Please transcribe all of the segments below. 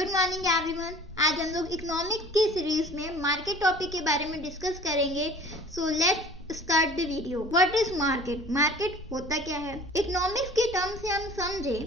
Good morning everyone. आज हम लोग इकोनॉमिक्स की सीरीज में मार्केट टॉपिक के बारे में डिस्कस करेंगे। So let's start the video. What is market? Market होता क्या है? इकोनॉमिक्स के टर्म से हम समझे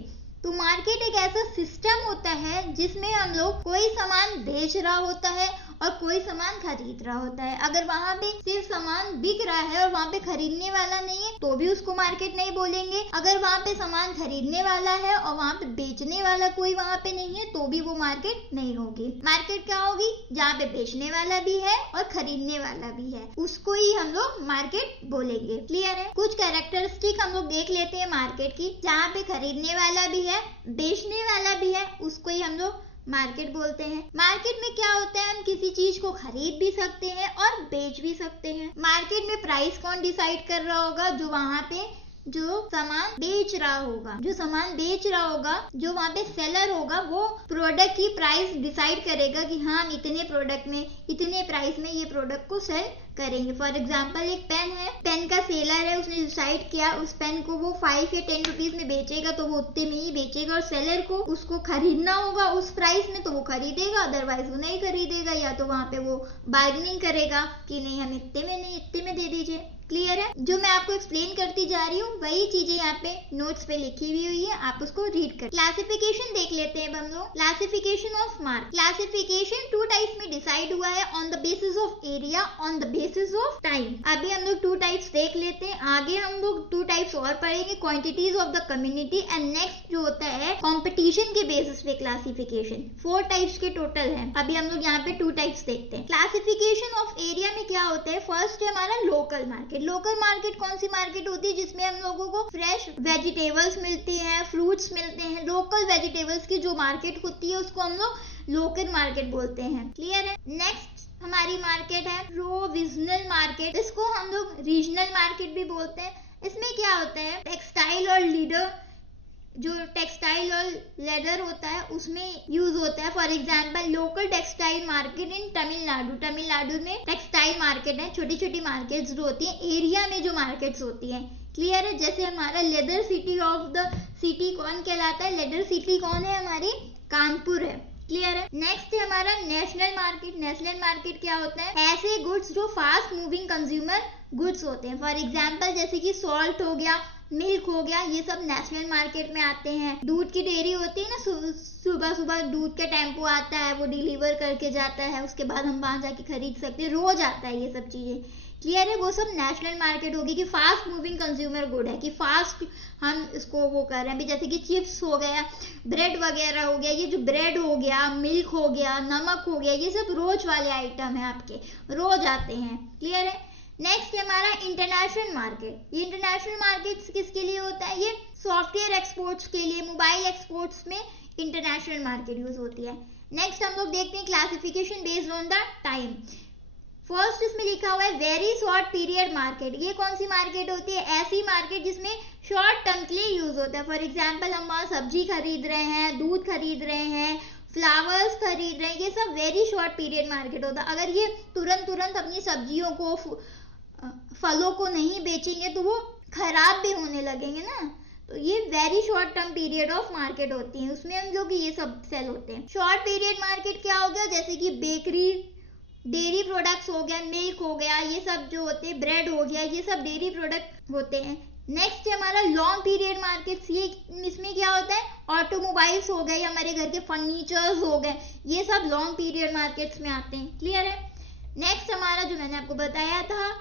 तो मार्केट एक ऐसा सिस्टम होता है जिसमें हम लोग कोई सामान बेच रहा होता है और कोई सामान खरीद रहा होता है। अगर वहाँ पे सिर्फ सामान बिक रहा है और वहाँ पे खरीदने वाला नहीं है तो भी उसको मार्केट नहीं बोलेंगे। अगर वहाँ पे सामान खरीदने वाला है और वहाँ पे बेचने वाला कोई वहाँ पे नहीं है तो भी वो मार्केट नहीं होगी। मार्केट क्या होगी? जहाँ पे बेचने वाला भी है और खरीदने वाला भी है, उसको ही हम लोग मार्केट बोलेंगे। क्लियर है? कुछ कैरेक्टरिस्टिक हम लोग देख लेते हैं मार्केट की। जहाँ पे खरीदने वाला भी है, बेचने वाला भी है, उसको ही हम लोग मार्केट बोलते हैं। मार्केट में क्या होता है? हम किसी चीज को खरीद भी सकते हैं और बेच भी सकते हैं। मार्केट में प्राइस कौन डिसाइड कर रहा होगा? जो वहाँ पे जो सामान बेच रहा होगा, जो सामान बेच रहा होगा, जो वहाँ पे सेलर होगा, वो प्रोडक्ट की प्राइस डिसाइड करेगा कि हाँ हम इतने प्रोडक्ट में, इतने प्राइस में ये प्रोडक्ट को सेल करेंगे। फॉर एग्जाम्पल एक पेन है, पेन का सेलर है, उसने डिसाइड किया उस पेन को वो 5 या 10 रुपीज में बेचेगा तो वो उतने में ही बेचेगा, और सेलर को उसको खरीदना होगा उस प्राइस में तो वो खरीदेगा, अदरवाइज वो नहीं खरीदेगा, या तो वहाँ पे वो बार्गेनिंग करेगा कि नहीं हम इतने में नहीं, इतने में दे दीजिए। क्लियर है? जो मैं आपको एक्सप्लेन करती जा रही हूँ वही चीजें यहाँ पे नोट्स पे लिखी हुई है, आप उसको रीड कर। क्लासिफिकेशन देख लेते हैं हम लोग। Classification of mark. Classification 2 types में डिसाइड हुआ है, on the basis of area, on the basis of time. अभी हम लोग 2 टाइप्स देख लेते हैं, आगे हम लोग 2 टाइप्स और पढ़ेंगे, quantities of the community and next जो होता है कंपटीशन के बेसिस पे क्लासिफिकेशन। 4 टाइप्स के टोटल है। अभी हम लोग यहाँ पे 2 टाइप्स देखते हैं। क्लासिफिकेशन ऑफ एरिया में क्या होता है? फर्स्ट है हमारा लोकल मार्केट। लोकल मार्केट कौन सी मार्केट होती है? जिसमें हम लोगों को फ्रेश वेजिटेबल्स मिलती हैं, फ्रूट्स मिलते हैं। लोकल वेजिटेबल्स की जो मार्केट होती है उसको हम लोग लोकल मार्केट बोलते हैं। क्लियर है? नेक्स्ट हमारी मार्केट है प्रोविजनल मार्केट। इसको हम लोग रीजनल मार्केट भी बोलते हैं। इसमें क्या होता है? टेक्सटाइल और लीडर, जो टेक्सटाइल और लेदर होता है उसमें यूज होता है। For example local textile market in Tamil Nadu. Tamil Nadu में टेक्सटाइल मार्केट है, छोटी छोटी मार्केट्स जो होती हैं एरिया में जो मार्केट्स होती हैं। क्लियर है? जैसे हमारा leather city of the city कौन कहलाता है? लेदर सिटी कौन है? हमारी कानपुर है। क्लियर है? नेक्स्ट है हमारा नेशनल मार्केट। नेशनल मार्केट क्या होता है? ऐसे गुड्स जो फास्ट मूविंग कंज्यूमर गुड्स होते हैं। फॉर एग्जांपल जैसे कि सॉल्ट हो गया, मिल्क हो गया, ये सब नेशनल मार्केट में आते हैं। दूध की डेयरी होती है ना, सुबह सुबह दूध का टेम्पो आता है, वो डिलीवर करके जाता है, उसके बाद हम वहां जाके खरीद सकते हैं, रोज आता है ये सब चीजें। क्लियर है? वो सब नेशनल मार्केट होगी कि फास्ट मूविंग कंज्यूमर गुड है, कि फास्ट हम इसको वो कर रहे हैं। अभी जैसे कि चिप्स हो गया, ब्रेड वगैरह हो गया, ये जो ब्रेड हो गया, मिल्क हो गया, नमक हो गया, ये सब रोज वाले आइटम है, आपके रोज आते हैं। क्लियर है? नेक्स्ट है हमारा इंटरनेशनल मार्केट। ये इंटरनेशनल मार्केट किसके लिए होता है? ये सॉफ्टवेयर एक्सपोर्ट्स के लिए, मोबाइल एक्सपोर्ट्स में इंटरनेशनल मार्केट यूज होती है। नेक्स्ट हम लोग देखते हैं classification based on the time. First इसमें लिखा हुआ है वेरी शॉर्ट पीरियड मार्केट। ये कौन सी मार्केट होती है? ऐसी मार्केट जिसमें शॉर्ट टर्म के लिए यूज होता है। फॉर एग्जाम्पल हम वहाँ सब्जी खरीद रहे हैं, दूध खरीद रहे हैं, फ्लावर्स खरीद रहे हैं, ये सब वेरी शॉर्ट पीरियड मार्केट होता है। अगर ये तुरंत अपनी सब्जियों को, फलों को नहीं बेचेंगे तो वो खराब भी होने लगेंगे ना, तो ये very short term period of market होती है, उसमें हम लोग ये सब सेल होते हैं। शॉर्ट पीरियड मार्केट क्या हो गया? जैसे कि बेकरी, डेयरी प्रोडक्ट्स हो गया, मिल्क हो गया, ये सब जो होते हैं, ब्रेड हो गया, ये सब डेयरी प्रोडक्ट होते हैं। नेक्स्ट है हमारा लॉन्ग पीरियड मार्केट्स। ये इसमें क्या होता है? ऑटोमोबाइल्स हो गए, हमारे घर के फर्नीचर्स हो गए, ये सब लॉन्ग पीरियड मार्केट्स में आते हैं। क्लियर है? नेक्स्ट हमारा जो मैंने आपको बताया था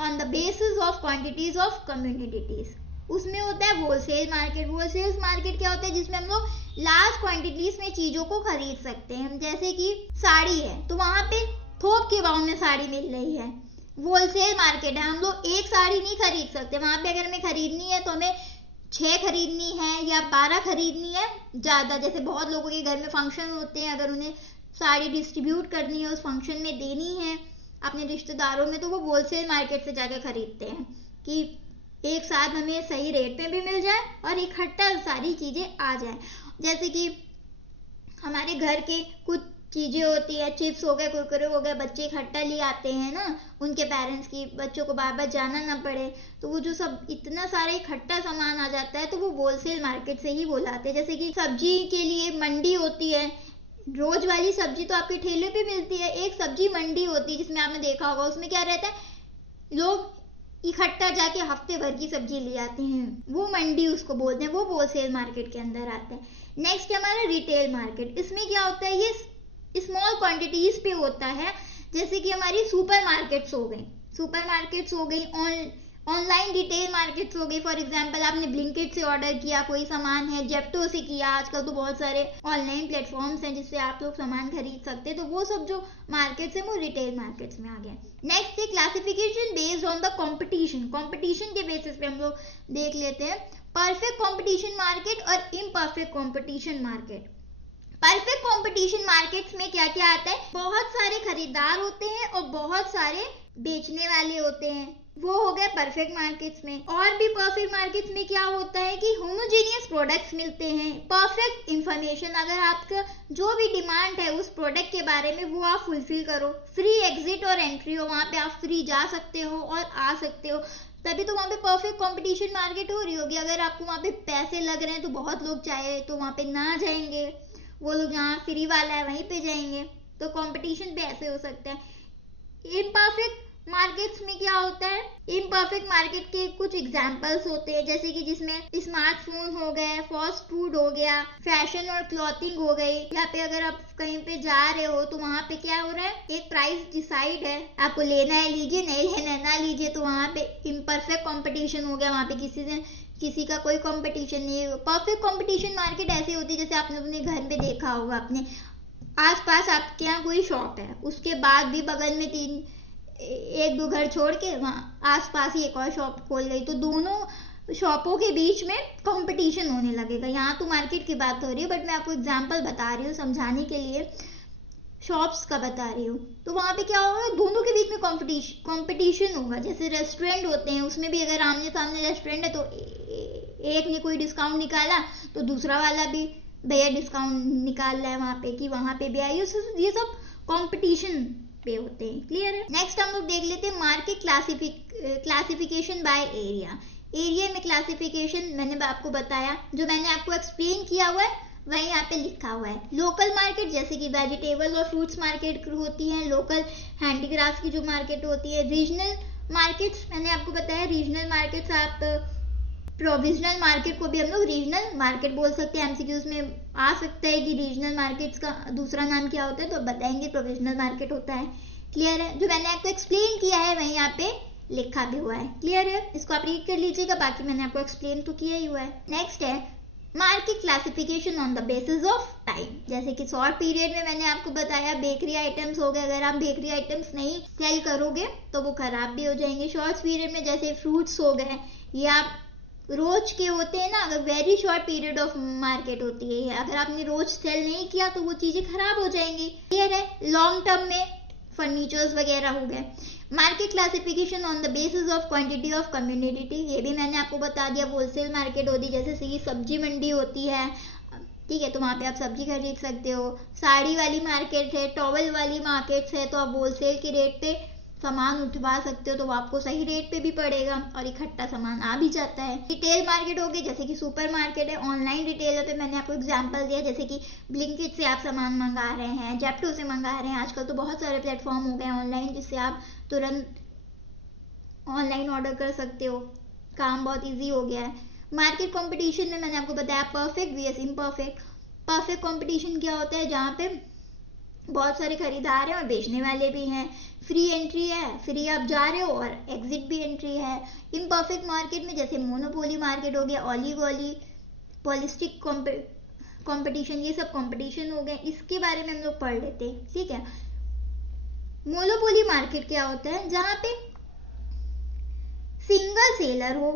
on the basis of quantities of communities, उसमें होता है होलसेल मार्केट। होलसेल मार्केट क्या होता है? जिसमें हम लोग लार्ज क्वांटिटीज में चीजों को खरीद सकते हैं। हम जैसे कि साड़ी है तो वहां पे थोक के भाव में साड़ी मिल रही है, होलसेल मार्केट है। हम लोग एक साड़ी नहीं खरीद सकते, वहां पे अगर हमें खरीदनी है तो हमें 6 खरीदनी है या 12 खरीदनी है ज्यादा। जैसे बहुत लोगों के घर में फंक्शन होते हैं, अगर उन्हें साड़ी डिस्ट्रीब्यूट करनी है, उस फंक्शन में देनी है अपने रिश्तेदारों में, तो वो होलसेल मार्केट से जाकर खरीदते हैं कि एक साथ हमें सही रेट पे भी मिल जाए और इकट्ठा सारी चीजें आ जाए। जैसे कि हमारे घर के कुछ चीजें होती है, चिप्स हो गए, कुरकुरे हो गए, बच्चे इकट्ठा ले आते हैं ना उनके पेरेंट्स की, बच्चों को बार बार जाना ना पड़े, तो वो जो सब इतना सारा इकट्ठा सामान आ जाता है तो वो होलसेल मार्केट से ही वो लाते हैं। जैसे कि सब्जी के लिए मंडी होती है, रोज वाली सब्जी तो आपके ठेले पे मिलती है, एक सब्जी मंडी होती है जिसमें आपने देखा होगा, उसमें क्या रहता है, लोग इकट्ठा जाके हफ्ते भर की सब्जी ले आते हैं, वो मंडी उसको बोलते हैं, वो होलसेल मार्केट के अंदर आता है। नेक्स्ट है हमारा रिटेल मार्केट। इसमें क्या होता है, ये स्मॉल क्वांटिटीज पे होता है, जैसे कि हमारी सुपर मार्केट्स हो गई, ऑनलाइन रिटेल मार्केट्स हो गई। फॉर एग्जांपल आपने ब्लिंकिट से ऑर्डर किया कोई सामान है, जेप्टो से किया, आजकल तो बहुत सारे ऑनलाइन प्लेटफॉर्म्स हैं जिससे आप लोग सामान खरीद सकते हैं, तो वो सब जो मार्केट्स हैं वो रिटेल मार्केट्स में आ गए। नेक्स्ट है classification based on the competition के बेसिस पे हम लोग देख लेते हैं परफेक्ट कंपटीशन मार्केट और imperfect competition market. Perfect competition markets में क्या क्या आता है, बहुत सारे खरीदार होते हैं और बहुत सारे बेचने वाले होते हैं, वो हो गए परफेक्ट मार्केट्स में। और भी परफेक्ट मार्केट्स में क्या होता है कि होमोजेनियस प्रोडक्ट्स मिलते हैं, परफेक्ट इंफॉर्मेशन, अगर आपका जो भी डिमांड है उस प्रोडक्ट के बारे में वो आप फुलफिल करो, फ्री एग्जिट और एंट्री हो, वहाँ पे आप फ्री जा सकते हो और आ सकते हो, तभी तो वहाँ पे परफेक्ट कंपटीशन मार्केट हो रही होगी। अगर आपको वहाँ पे पैसे लग रहे हैं तो बहुत लोग चाहे तो वहाँ पे ना जाएंगे, वो लोग जहाँ फ्री वाला है वहीं पे जाएंगे, तो कंपटीशन पे ऐसे हो सकता है। इम्परफेक्ट मार्केट्स में क्या होता है, इम्परफेक्ट मार्केट के कुछ एग्जांपल्स होते हैं, जैसे कि जिसमें स्मार्टफोन हो गए, फास्ट फूड हो गया, फैशन और क्लॉथिंग हो गई। यहाँ पे अगर आप कहीं पे जा रहे हो तो वहाँ पे क्या हो रहा है, एक प्राइस डिसाइड है, आपको लेना है लीजिए, नहीं लेना ना लीजिए, तो वहाँ पे इम्परफेक्ट कंपटीशन हो गया, वहाँ पे किसी का कोई कंपटीशन नहीं है। परफेक्ट कंपटीशन मार्केट ऐसी होती है जैसे आपने अपने घर पे देखा होगा, अपने आसपास आपके यहाँ कोई शॉप है, उसके बाद भी बगल में एक दो घर छोड़ के वहाँ आसपास ही एक और शॉप खोल गई, तो दोनों शॉपों के बीच में कंपटीशन होने लगेगा। यहाँ तो मार्केट की बात हो रही है, बट मैं आपको एग्जांपल बता रही हूँ समझाने के लिए, शॉप्स का बता रही हूँ। तो वहाँ पे क्या होगा, दोनों के बीच में कंपटीशन होगा। जैसे रेस्टोरेंट होते हैं, उसमें भी अगर आमने सामने रेस्टोरेंट है तो एक ने कोई डिस्काउंट निकाला तो दूसरा वाला भी भैया डिस्काउंट निकाल रहा है वहाँ पे कि वहाँ पे भी आइए, ये सब कंपटीशन पे होते हैं। क्लियर है। नेक्स्ट हम लोग देख लेते हैं मार्केट क्लासिफिकेशन बाय एरिया में क्लासिफिकेशन मैंने आपको बताया, जो मैंने आपको एक्सप्लेन किया हुआ है वही यहाँ पे लिखा हुआ है। लोकल मार्केट जैसे कि वेजिटेबल और फ्रूट्स मार्केट होती है, लोकल हैंडीक्राफ्ट की जो मार्केट होती है। रीजनल मार्केट्स मैंने आपको बताया, रीजनल मार्केट्स आप प्रोविजनल मार्केट को भी हम लोग रीजनल मार्केट बोल सकते हैं, एमसीक्यूज में आ सकता है कि रीजनल मार्केट्स का दूसरा नाम क्या होता है, तो बताएंगे प्रोविजनल मार्केट होता है। क्लियर है, जो मैंने आपको एक्सप्लेन किया है वही यहाँ पे लिखा भी हुआ है। क्लियर है, इसको आप रीड कर लीजिएगा, बाकी मैंने आपको एक्सप्लेन तो किया ही हुआ है। नेक्स्ट है market classification on the basis of time, जैसे कि शॉर्ट पीरियड में मैंने आपको बताया बेकरी आइटम्स हो गए, अगर आप बेकरी आइटम्स नहीं सेल करोगे तो वो खराब भी हो जाएंगे। शॉर्ट पीरियड में जैसे फ्रूट्स हो गए, ये आप रोज के होते हैं ना, अगर very short period of market होती है, अगर आपने रोज सेल नहीं किया तो वो चीजें खराब हो जाएंगी। क्लियर है। लॉन्ग टर्म में फर्नीचर्स वगैरह हो गए। Market classification on the basis of quantity of community, ये भी मैंने आपको बता दिया। होलसेल मार्केट होती है, जैसे सी सब्जी मंडी होती है, ठीक है, तो वहाँ पे आप सब्जी खरीद सकते हो। साड़ी वाली मार्केट है, टॉवल वाली मार्केट्स है, तो आप होलसेल के रेट पे सामान उठवा सकते हो, तो वो आपको सही रेट पे भी पड़ेगा और इकट्ठा सामान आ भी जाता है। रिटेल मार्केट हो गई, जैसे कि सुपर मार्केट है। ऑनलाइन रिटेलर पे मैंने आपको एग्जांपल दिया, जैसे कि ब्लिंकिट से आप सामान मंगा रहे हैं, जेप्टो से मंगा रहे हैं, आजकल तो बहुत सारे प्लेटफॉर्म हो गए ऑनलाइन जिससे आप तुरंत ऑनलाइन ऑर्डर कर सकते हो, काम बहुत ईजी हो गया है। मार्केट कॉम्पिटिशन में मैंने आपको बताया perfect vs imperfect. Perfect competition क्या होता है, जहाँ पे बहुत सारे खरीदार हैं और बेचने वाले भी हैं, फ्री एंट्री है, फ्री आप जा रहे हो, और एग्जिट भी एंट्री है। इम्परफेक्ट मार्केट में जैसे मोनोपोली मार्केट हो गया, ऑलिगोली, पॉलिस्टिक कंपटीशन, ये सब कंपटीशन हो गए, इसके बारे में हम लोग पढ़ लेते हैं। ठीक है। मोनोपोली मार्केट क्या होता है, जहां पे सिंगल सेलर हो,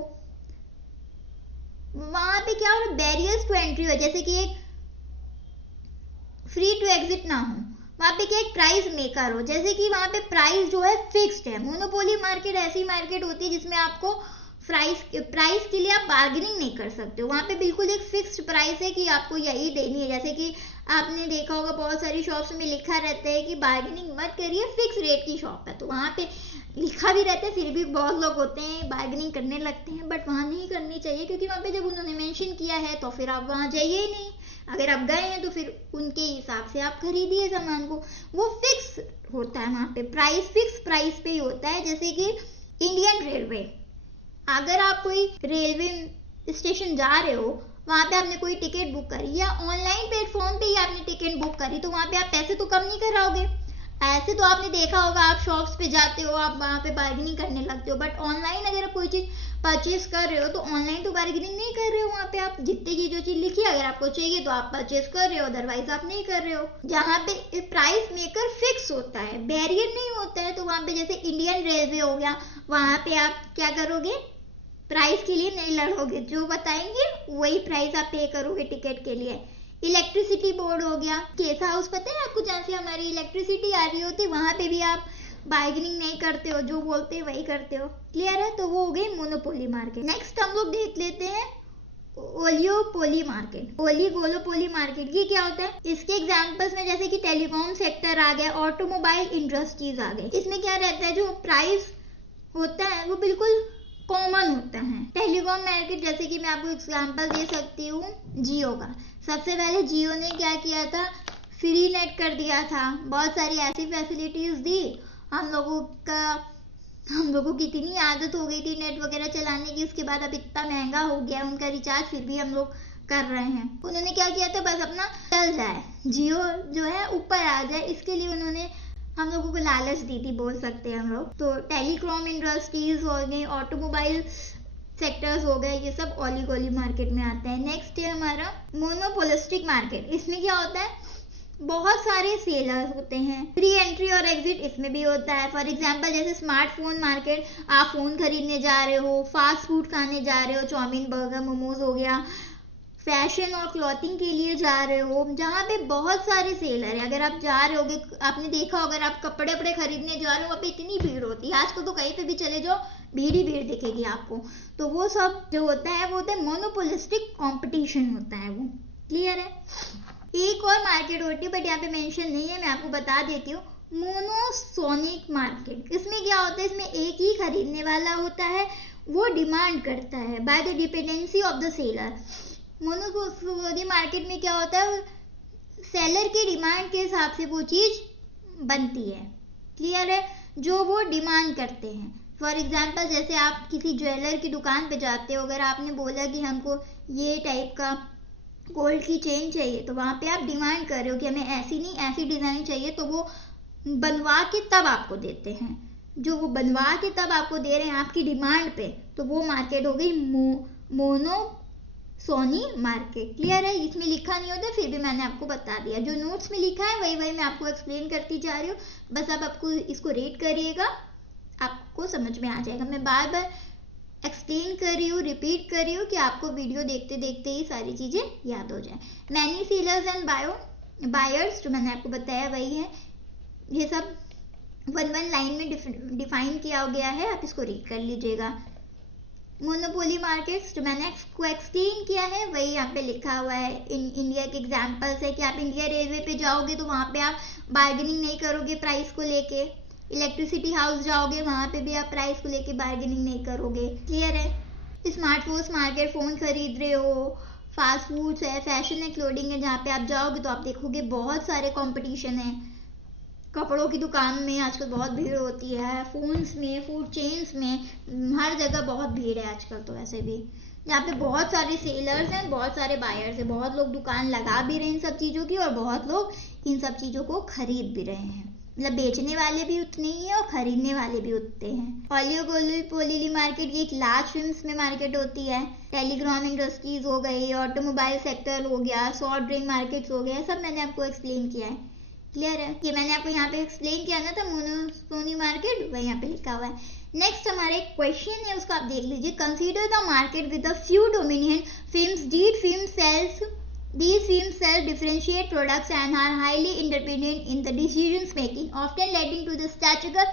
वहां पे क्या हो, बैरियर्स टू एंट्री हो, जैसे कि एक फ्री टू एग्जिट ना हो, वहां पे क्या एक प्राइस मेकर हो, जैसे कि वहां पे प्राइस जो है फिक्स्ड है। मोनोपोली मार्केट ऐसी मार्केट होती है जिसमें आपको प्राइस के लिए आप बार्गेनिंग नहीं कर सकते हो, वहां पे बिल्कुल एक फिक्स्ड प्राइस है कि आपको यही देनी है। जैसे कि आपने देखा होगा बहुत सारी शॉप्स में लिखा रहता है कि बार्गेनिंग मत करिए, फिक्स रेट की शॉप है, तो वहां पे लिखा भी रहता है, फिर भी बहुत लोग होते हैं बार्गेनिंग करने लगते हैं, बट वहां नहीं करनी चाहिए, क्योंकि वहां पे जब उन्होंने मेंशन किया है तो फिर आप वहां जाइए ही नहीं, अगर आप गए हैं तो फिर उनके हिसाब से आप खरीदिए सामान को। वो फिक्स होता है वहाँ पे, प्राइस फिक्स प्राइस पे ही होता है। जैसे कि इंडियन रेलवे, अगर आप कोई रेलवे स्टेशन जा रहे हो, वहाँ पे आपने कोई टिकट बुक करी या ऑनलाइन प्लेटफॉर्म पे ही आपने टिकट बुक करी, तो वहाँ पे आप पैसे तो कम नहीं कराओगे। ऐसे तो आपने देखा होगा, आप शॉप्स पे जाते हो, आप वहाँ पे बार्गेनिंग करने लगते हो, बट ऑनलाइन अगर आप कोई चीज़ परचेज कर रहे हो तो ऑनलाइन तो बार्गेनिंग नहीं कर रहे हो। वहाँ पे आप जितने की जो चीज़ लिखी है अगर आपको चाहिए तो आप परचेज कर रहे हो, अदरवाइज आप नहीं कर रहे हो। जहाँ पे प्राइस मेकर फिक्स होता है, बैरियर नहीं होता है, तो वहाँ पे जैसे इंडियन रेलवे हो गया, वहाँ पे आप क्या करोगे, प्राइस के लिए नहीं लड़ोगे, जो बताएंगे वही प्राइस आप पे करोगे टिकट के लिए। इलेक्ट्रिसिटी बोर्ड हो गया, केस हाउस पता है आपको, जहाँ से हमारी इलेक्ट्रिसिटी आ रही होती है, वहाँ पे भी आप बार्गेनिंग नहीं करते हो, जो बोलते हैं वही करते हो। क्लियर है? तो वो हो गई मोनोपोली मार्केट। नेक्स्ट हम लोग देख लेते हैं ओलिगोपोली मार्केट। ओलिगोपोली मार्केट ये क्या होता है? इसके एग्जांपल्स में जैसे कि टेलीकॉम सेक्टर आ गया, ऑटोमोबाइल इंडस्ट्रीज आ गए। इसमें क्या रहता है, जो प्राइस होता है वो बिल्कुल कॉमन होता है। टेलीकॉम मार्केट जैसे कि मैं आपको एग्जांपल दे सकती हूँ जियो का। सबसे पहले जियो ने क्या किया था, फ्री नेट कर दिया था, बहुत सारी ऐसी फैसिलिटीज दी। हम लोगों की इतनी आदत हो गई थी नेट वगैरह चलाने की, उसके बाद अब इतना महंगा हो गया उनका रिचार्ज, फिर भी हम लोग कर रहे हैं। उन्होंने क्या किया था, बस अपना चल जाए, जियो जो है ऊपर आ जाए, इसके लिए उन्होंने हम लोगों को लालच दी थी, बोल सकते हैं हम लोग। तो टेलीकॉम इंडस्ट्रीज हो गई, ऑटोमोबाइल सेक्टर्स हो गए, ये सब ओलिगोली मार्केट में आता है। नेक्स्ट है हमारा मोनोपोलिस्टिक मार्केट। इसमें क्या होता है, बहुत सारे सेलर्स होते हैं, फ्री एंट्री और एग्जिट इसमें भी होता है। फॉर एग्जांपल जैसे स्मार्टफोन मार्केट, आप फोन खरीदने जा रहे हो, फास्ट फूड खाने जा रहे हो, चाउमीन बर्गर मोमोज हो गया, फैशन और क्लॉथिंग के लिए जा रहे हो, जहाँ पे बहुत सारे सेलर है। अगर आप जा रहे होगे, आपने देखा अगर आप कपड़े वपड़े खरीदने जा रहे हो, वहाँ पे इतनी भीड़ होती है, आजकल तो कहीं पे भी चले जाओ भीड़ ही भीड़ दिखेगी आपको। तो वो सब जो होता है वो होता है मोनोपोलिस्टिक कंपटीशन होता है वो। क्लियर है? एक और मार्केट होती है बट यहाँ पे मेंशन नहीं है, मैं आपको बता देती हूँ, मोनोसोनिक मार्केट। इसमें क्या होता है, इसमें एक ही खरीदने वाला होता है, वो डिमांड करता है by the dependency of the seller. Monopoly market में क्या होता है, सेलर की डिमांड के हिसाब से वो चीज बनती है। क्लियर है? जो वो डिमांड करते हैं। फॉर एग्जाम्पल जैसे आप किसी ज्वेलर की दुकान पे जाते हो, अगर आपने बोला कि हमको ये टाइप का गोल्ड की चेन चाहिए, तो वहाँ पे आप डिमांड कर रहे हो कि हमें ऐसी नहीं ऐसी डिजाइन चाहिए, तो वो बनवा के तब आपको देते हैं। जो वो बनवा के तब आपको दे रहे हैं आपकी डिमांड पे, तो वो मार्केट हो गई मोनोसोनी मार्केट। क्लियर है? इसमें लिखा नहीं होता, फिर भी मैंने आपको बता दिया, जो नोट्स में लिखा है वही मैं आपको एक्सप्लेन करती जा रही हूँ। बस आप आपको इसको रीड करिएगा, आपको समझ में आ जाएगा। मैं बार बार एक्सप्लेन कर रही हूँ, रिपीट कर रही हूँ कि आपको वीडियो देखते देखते ही सारी चीज़ें याद हो जाए। मैनी सेलर्स एंड बायर्स जो मैंने आपको बताया वही है। ये सब वन लाइन में डिफाइन किया गया है, आप इसको रीड कर लीजिएगा। मोनोपोली मार्केट्स जो मैंने आपको एक्सप्लेन किया है वही यहाँ पे लिखा हुआ है। इंडिया के एग्जाम्पल्स है कि आप इंडिया रेलवे पे जाओगे तो वहाँ पे आप बार्गेनिंग नहीं करोगे प्राइस को लेके। इलेक्ट्रिसिटी हाउस जाओगे, वहाँ पे भी आप प्राइस को लेके बार्गेनिंग नहीं करोगे। क्लियर है? स्मार्टफोन मार्केट, फोन खरीद रहे हो, फास्ट फूड्स है, फैशन है, क्लोथिंग है, जहाँ पे आप जाओगे तो आप देखोगे बहुत सारे कंपटीशन है। कपड़ों की दुकान में आजकल बहुत भीड़ होती है, फोन्स में, फूड चेन्स में, हर जगह बहुत भीड़ है आजकल तो वैसे भी। यहाँ पे बहुत सारे सेलर्स हैं, बहुत सारे बायर्स हैं, बहुत लोग दुकान लगा भी रहे हैं इन सब चीज़ों की, और बहुत लोग इन सब चीज़ों को खरीद भी रहे हैं। मतलब बेचने वाले भी उतने ही हैं और खरीदने वाले भी उतने हैं। ओलिगोपोली मार्केट ये एक लार्ज फिल्म्स में मार्केट होती है। टेलीकॉम इंडस्ट्रीज हो गई, ऑटोमोबाइल सेक्टर हो गया, सॉफ्ट ड्रिंक मार्केट्स हो गया, सब मैंने आपको एक्सप्लेन किया है। क्लियर है? ये मैंने आपको यहाँ पे एक्सप्लेन किया ना था, मोनोपोली मार्केट वही यहाँ पे लिखा हुआ है। नेक्स्ट हमारे क्वेश्चन है, उसको आप देख लीजिए। Consider the market with a few dominant films. These films sell differentiate products and are highly independent in the decisions making, often leading to the strategical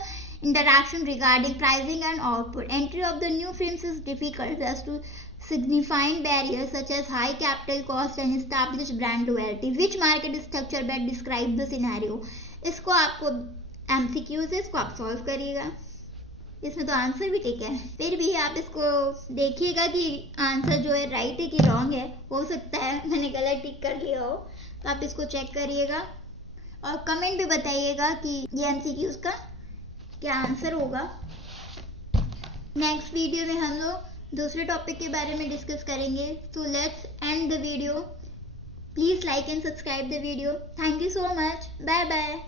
interaction regarding pricing and output. Entry of the new films is difficult as to signifying barriers such as high capital cost and established brand loyalty. Which market structure best describe the scenario? इसको आपको MCQ से इसको आप solve करिएगा। इसमें तो answer भी टिक है। फिर भी आप इसको देखिएगा कि आंसर जो है राइट है कि रॉन्ग है। हो सकता है मैंने गलत टिक कर लिया हो, तो आप इसको चेक करिएगा और कमेंट भी बताइएगा कि ये एमसीक्यूज का क्या आंसर होगा। नेक्स्ट वीडियो में हम लोग दूसरे टॉपिक के बारे में डिस्कस करेंगे। So let's end the video. Please like and subscribe the video. Thank you so much. Bye bye.